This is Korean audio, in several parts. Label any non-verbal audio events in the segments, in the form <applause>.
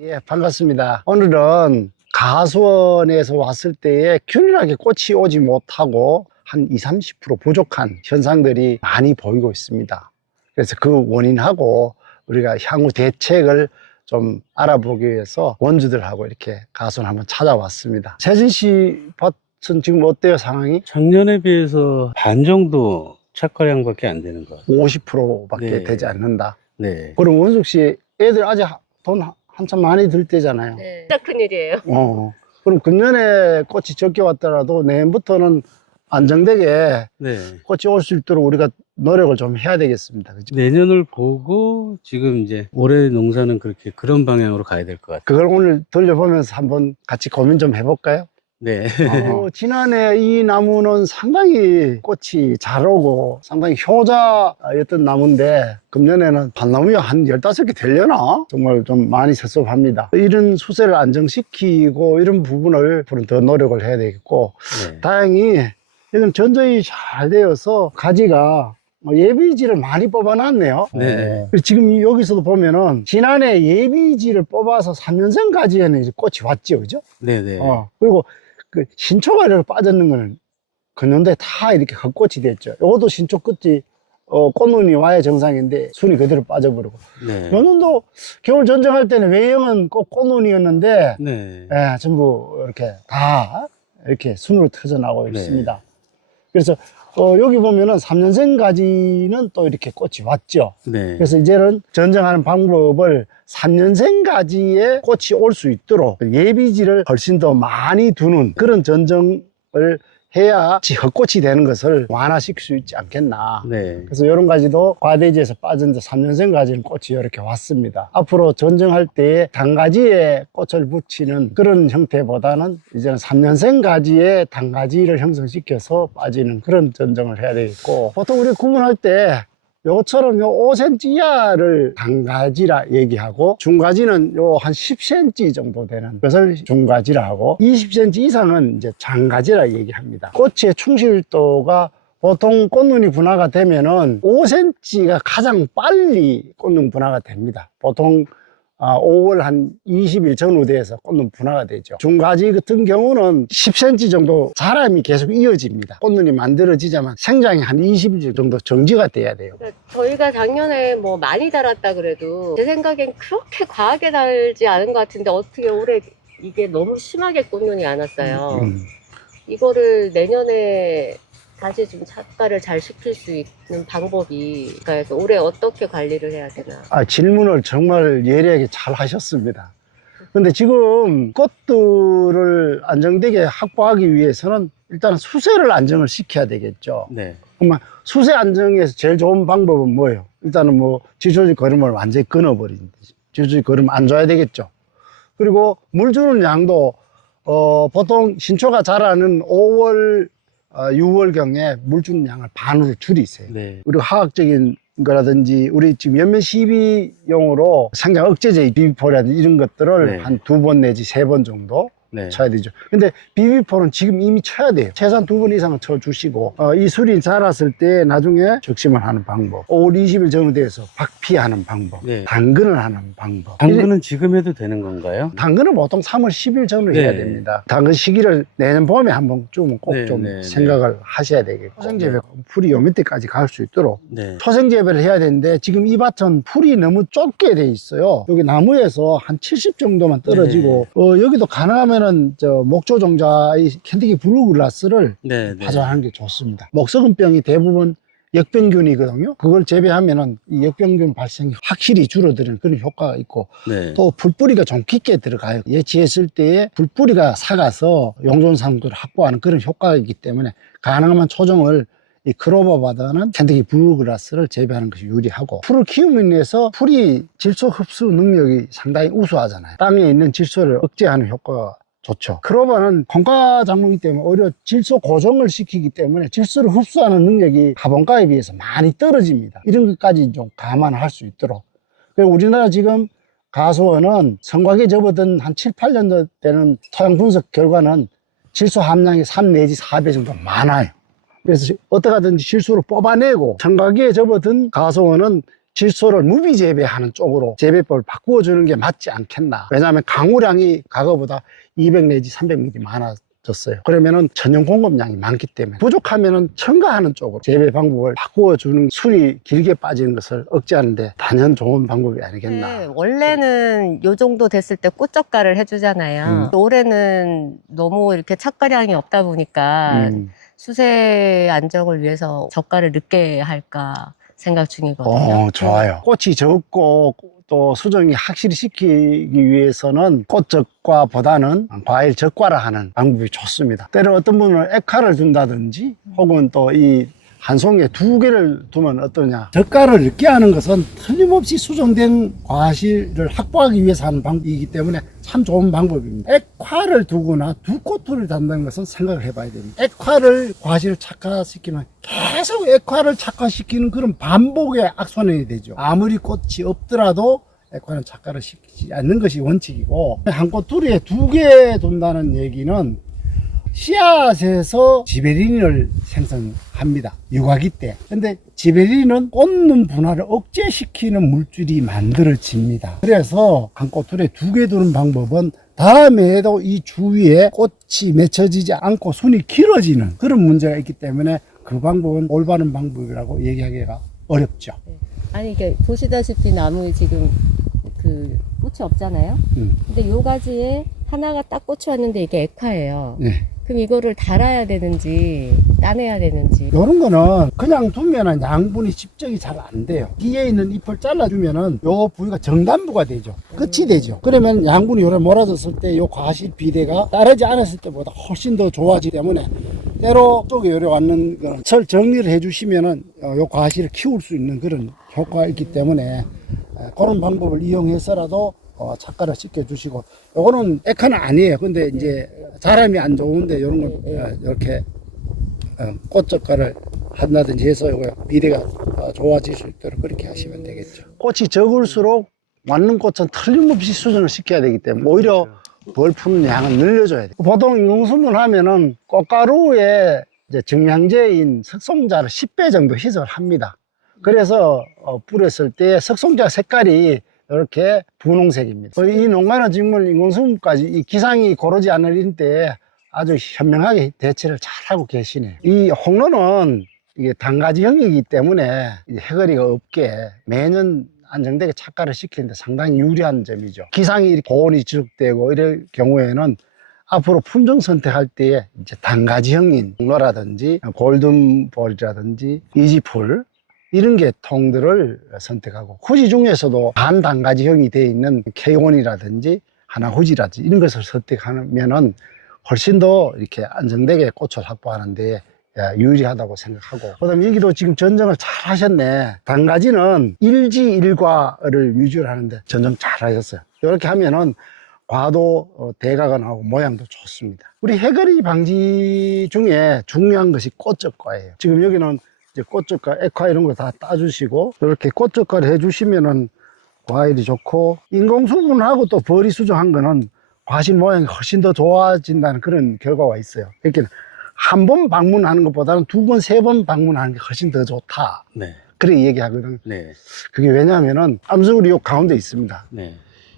예, 반갑습니다. 오늘은 가수원에서 왔을 때에 균일하게 꽃이 오지 못하고 한 20, 30% 부족한 현상들이 많이 보이고 있습니다. 그래서 그 원인하고 우리가 향후 대책을 좀 알아보기 위해서 원주들하고 이렇게 가수원 한번 찾아왔습니다. 세진 씨 밭은 지금 어때요, 상황이? 작년에 비해서 반 정도 착과량밖에 안 되는 것 같아요. 50%밖에 네. 되지 않는다. 네. 그럼 원숙 씨, 애들 아직 하- 돈 하- 한참 많이 들 때잖아요. 네. 진짜 큰일이에요. 어. 그럼 금년에 꽃이 적게 왔더라도 내년부터는 안정되게 네. 꽃이 올 수 있도록 우리가 노력을 좀 해야 되겠습니다. 그죠? 내년을 보고 지금 이제 올해 농사는 그렇게 그런 방향으로 가야 될 것 같아요. 그걸 오늘 돌려보면서 한번 같이 고민 좀 해볼까요? 네. 어, <laughs> 지난해 이 나무는 상당히 꽃이 잘 오고 상당히 효자였던 나무인데 금년에는 밭나무가 한 15개 되려나? 정말 좀 많이 섭섭합니다. 이런 수세를 안정시키고 이런 부분을 앞으로 더 노력을 해야 되겠고 네. 다행히 이건 전전이 잘 되어서 가지가 뭐 예비지를 많이 뽑아놨네요. 네. 그리고 지금 여기서도 보면은 지난해 예비지를 뽑아서 3년생 가지에는 이제 꽃이 왔죠, 그죠? 네. 네. 어, 그리고 그 신초가 이렇게 빠졌는 거는 근년도에 다 이렇게 헛꽃이 됐죠. 이것도 신초 끝이 어, 꽃눈이 와야 정상인데 순이 그대로 빠져버리고. 네. 연년도 겨울 전쟁할 때는 외형은 꼭 꽃눈이었는데 네. 예, 전부 이렇게 다 이렇게 순으로 터져나오고 네. 있습니다. 그래서 어, 여기 보면은 3년생 가지는 또 이렇게 꽃이 왔죠. 네. 그래서 이제는 전정하는 방법을 3년생 가지에 꽃이 올 수 있도록 예비지를 훨씬 더 많이 두는 그런 전정을 해야 헛꽃이 되는 것을 완화시킬 수 있지 않겠나. 네. 그래서 이런 가지도 과대지에서 빠진 데 3년생 가지는 꽃이 이렇게 왔습니다. 앞으로 전정할 때 단가지에 꽃을 붙이는 그런 형태보다는 이제는 3년생 가지에 단가지를 형성시켜서 빠지는 그런 전정을 해야 되겠고 보통 우리 구분할 때 요것처럼 요 5cm 이하를 단가지라 얘기하고 중가지는 요 한 10cm 정도 되는 것을 중가지라 하고 20cm 이상은 이제 장가지라 얘기합니다. 꽃의 충실도가 보통 꽃눈이 분화가 되면은 5cm가 가장 빨리 꽃눈 분화가 됩니다. 보통 아, 5월 한 20일 전후 돼서 꽃눈 분화가 되죠. 중가지 같은 경우는 10cm 정도 자람이 계속 이어집니다. 꽃눈이 만들어지자만 생장이 한 20일 정도 정지가 돼야 돼요. 그러니까 저희가 작년에 뭐 많이 달았다 그래도 제 생각엔 그렇게 과하게 달지 않은 것 같은데 어떻게 올해 이게 너무 심하게 꽃눈이 안 왔어요. 음. 이거를 내년에 다시 좀 착과를 잘 시킬 수 있는 방법이 그러니까 올해 어떻게 관리를 해야 되나. 아, 질문을 정말 예리하게 잘 하셨습니다. 근데 지금 꽃들을 안정되게 확보하기 위해서는 일단 수세를 안정을 시켜야 되겠죠. 네. 그러면 수세 안정에서 제일 좋은 방법은 뭐예요? 일단은 뭐 지조지 걸음을 완전히 끊어버린. 지조지 걸음 안 줘야 되겠죠. 그리고 물 주는 양도 어, 보통 신초가 자라는 5월, 어, 6월경에 물 주는 양을 반으로 줄이세요. 네. 우리 화학적인 거라든지 우리 지금 연면 시비용으로 생장 억제제 비비포라든지 이런 것들을 네. 한 두 번 내지 세 번 정도 네. 쳐야 되죠. 근데 비비포는 지금 이미 쳐야 돼요. 최소한 두 번 이상은 쳐주시고 어, 이 술이 자랐을 때 나중에 적심을 하는 방법 5월 20일 전후 돼서 박피하는 방법 네. 당근을 하는 방법 당근은 지금 해도 되는 건가요? 당근은 보통 3월 10일 전후 네. 해야 됩니다. 당근 시기를 내년 봄에 한번 좀꼭 네, 좀 네, 네. 생각을 하셔야 되겠고 토생재배 풀이 요 밑에까지 갈 수 있도록 네. 토생재배를 해야 되는데 지금 이 밭은 풀이 너무 좁게 돼 있어요. 여기 나무에서 한 70 정도만 떨어지고 네. 어, 여기도 가능하면 은저 목조 종자의 캔디기 블루글라스를 네. 네. 가져가는 게 좋습니다. 목석은병이 대부분 역병균이거든요. 그걸 재배하면은 이 역병균 발생이 확실히 줄어드는 그런 효과가 있고 네. 또 불뿌리가 좀 깊게 들어가요. 예치했을 때에 불뿌리가 사가서 용존상들을 확보하는 그런 효과가 있기 때문에 가능하면 초종을 이 크로버보다는 캔디기 블루그라스를 재배하는 것이 유리하고 풀을 인해서 풀이 질소 흡수 능력이 상당히 우수하잖아요. 땅에 있는 질소를 억제하는 효과가 좋죠. 크로버는 콩가 작물이기 때문에 오히려 질소 고정을 시키기 때문에 질소를 흡수하는 능력이 화분가에 비해서 많이 떨어집니다. 이런 것까지 좀 감안할 수 있도록. 그리고 우리나라 지금 가수원은 성곽에 접어든 한 7, 8년 되는 토양 분석 결과는 질소 함량이 3 내지 4배 정도 많아요. 그래서 어떻게 하든지 질소를 뽑아내고 청각에 접어든 가수원은 질소를 무비 재배하는 쪽으로 재배법을 바꾸어 주는 게 맞지 않겠나. 왜냐하면 강우량이 과거보다 200 내지 300ml 많아졌어요. 그러면은 전용 공급량이 많기 때문에 부족하면은 첨가하는 쪽으로 재배 방법을 바꾸어 주는 술이 길게 빠지는 것을 억제하는데 단연 좋은 방법이 아니겠나. 네, 원래는 요 정도 됐을 때 꽃젓가를 해주잖아요. 음. 올해는 너무 이렇게 착가량이 없다 보니까 음. 수세 안정을 위해서 젓가를 늦게 할까 생각 중이거든요. 어, 좋아요. 꽃이 적고 또 수정이 확실히 시키기 위해서는 꽃적과보다는 과일 적과라 하는 방법이 좋습니다. 때로 어떤 분은 액화를 둔다든지 혹은 또이 한 송이에 두 개를 두면 어떠냐. 젓가를 늦게 하는 것은 틀림없이 수정된 과실을 확보하기 위해서 하는 방법이기 때문에 참 좋은 방법입니다. 액화를 두거나 두 코트를 단다는 것은 생각을 해봐야 됩니다. 액화를 과실을 착화시키면 계속 액화를 착화시키는 그런 반복의 악순환이 되죠. 아무리 꽃이 없더라도 액화는 착화를 시키지 않는 것이 원칙이고 한꽃 두리에 두개 둔다는 얘기는 씨앗에서 지베린을 생성합니다. 육아기 때. 근데 지베린은 꽃눈 분화를 억제시키는 물질이 만들어집니다. 그래서 한 꽃들에 두 개 두는 방법은 다음에도 이 주위에 꽃이 맺혀지지 않고 순이 길어지는 그런 문제가 있기 때문에 그 방법은 올바른 방법이라고 얘기하기가 어렵죠. 아니 이게 보시다시피 나무 지금 그 꽃이 없잖아요. 음. 근데 요 가지에 하나가 딱 꽃이 왔는데 이게 액화예요. 네. 그럼 이거를 달아야 되는지 따내야 되는지 요런 거는 그냥 두면은 양분이 집적이 잘 안 돼요. 뒤에 있는 잎을 잘라주면은 요 부위가 정단부가 되죠. 끝이 되죠. 그러면 양분이 요래 몰아졌을 때 요 과실 비대가 따르지 않았을 때보다 훨씬 더 좋아지기 때문에 때로 쪽에 요래 왔는 거는 철 정리를 해주시면은 어, 요 과실을 키울 수 있는 그런 효과가 있기 때문에 에, 그런 방법을 이용해서라도 어, 착가를 시켜주시고 요거는 액화는 아니에요. 근데 이제 사람이 안 좋은데 요런 걸 어, 이렇게 어, 꽃젓가를 한다든지 해서 요거 비대가 어, 좋아질 수 있도록 그렇게 하시면 되겠죠. 꽃이 적을수록 맞는 꽃은 틀림없이 수정을 시켜야 되기 때문에 오히려 벌 푸는 양을 늘려줘야 돼요. 보통 인공수분 하면은 꽃가루에 이제 정량제인 석송자를 10배 정도 희석을 합니다. 그래서 어, 뿌렸을 때 석송자 색깔이 이렇게 분홍색입니다. 어, 이 농가는 정말 인공수분까지 이 기상이 고르지 않을 때 아주 현명하게 대처를 잘하고 계시네요. 이 홍로는 이게 단가지형이기 때문에 이 해거리가 없게 매년 안정되게 착가를 시키는데 상당히 유리한 점이죠. 기상이 고온이 지속되고 이럴 경우에는 앞으로 품종 선택할 때에 이제 단가지형인 홍로라든지 골든볼이라든지 이지풀 이런 계통들을 선택하고 후지 중에서도 반단가지형이 되어 있는 K1이라든지 하나후지라든지 이런 것을 선택하면은 훨씬 더 이렇게 안정되게 꽃을 확보하는데 예, 유리하다고 생각하고. 그 다음에 여기도 지금 전정을 잘 하셨네. 단가지는 일지일과를 위주로 하는데 전정 잘 하셨어요. 이렇게 하면은 과도 어, 대가가 나오고 모양도 좋습니다. 우리 해거리 방지 중에 중요한 것이 꽃적과예요. 지금 여기는 이제 꽃적과 액화 이런 거 다 따주시고 이렇게 꽃적과를 해주시면은 과일이 좋고 인공수분하고 또 벌이 수정한 거는 과실 모양이 훨씬 더 좋아진다는 그런 결과가 있어요. 이렇게 한번 방문하는 것보다는 두 번, 세 번 방문하는 게 훨씬 더 좋다. 네. 그렇게 얘기하거든. 네. 그게 왜냐하면은 암석울이 요 가운데 있습니다. 네.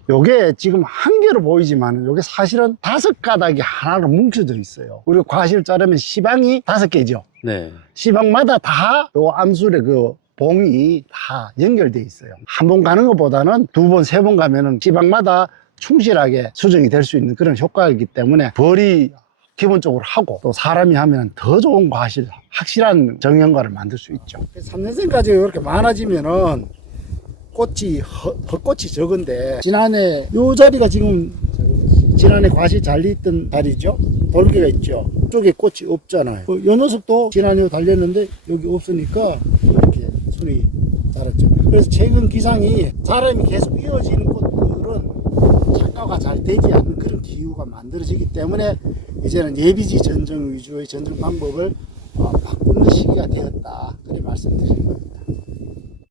요게 지금 한 개로 보이지만 요게 사실은 다섯 가닥이 하나로 뭉쳐져 있어요. 우리가 과실 자르면 시방이 다섯 개죠. 네. 시방마다 다 요 암술의 그 봉이 다 연결돼 있어요. 한 번 가는 것보다는 두 번, 세 번 가면은 시방마다 충실하게 수정이 될 수 있는 그런 효과이기 때문에 벌이 기본적으로 하고 또 사람이 하면 더 좋은 과실, 확실한 정형과를 만들 수 있죠. 3년생까지 이렇게 많아지면은 꽃이 허, 헛꽃이 적은데 지난해 요 자리가 지금 지난해 과실 잘 있던 자리죠 돌개가 있죠 쪽에 꽃이 없잖아요. 그요 녀석도 지난해 달렸는데 여기 없으니까 이렇게 순이 자랐죠. 그래서 최근 기상이 사람이 계속 이어지는 꽃들은 착과가 잘 되지 않는 그런 기후가 만들어지기 때문에 이제는 예비지 전정 위주의 전정 방법을 어, 바꾸는 시기가 되었다. 그렇게 말씀드리는 겁니다